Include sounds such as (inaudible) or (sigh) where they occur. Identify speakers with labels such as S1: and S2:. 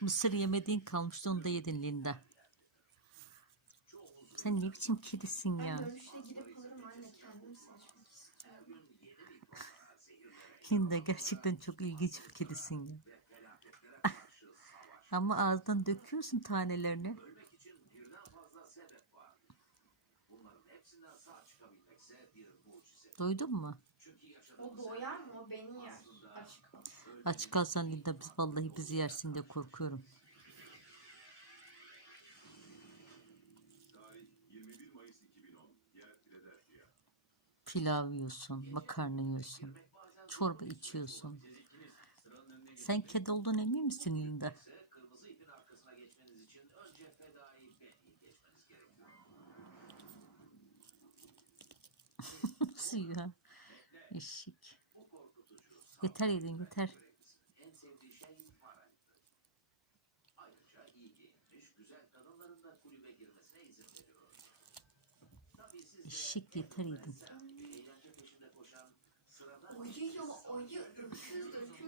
S1: Mısır yemediğin kalmıştı onu da yedin Linda. Sen ne biçim kedisin ya?
S2: dönüşte gidip alırım anne kendim seçmek istiyorum.
S1: Linda gerçekten çok ilginç bir kedisin ya. (laughs) Ama ağızdan döküyorsun tanelerini. Doydun mu?
S2: O doyar mı? O beni yer. Aç kal.
S1: Aç kalsan Linda biz vallahi bizi yersin de korkuyorum. Pilav yiyorsun, makarna yiyorsun, çorba içiyorsun. Sen kedi olduğuna emin misin Linda? (laughs) Nasıl ya? Eşik. Yeter yedin yeter. Eşik yeter yedin.
S2: Ayı ya ayı öküz öküz.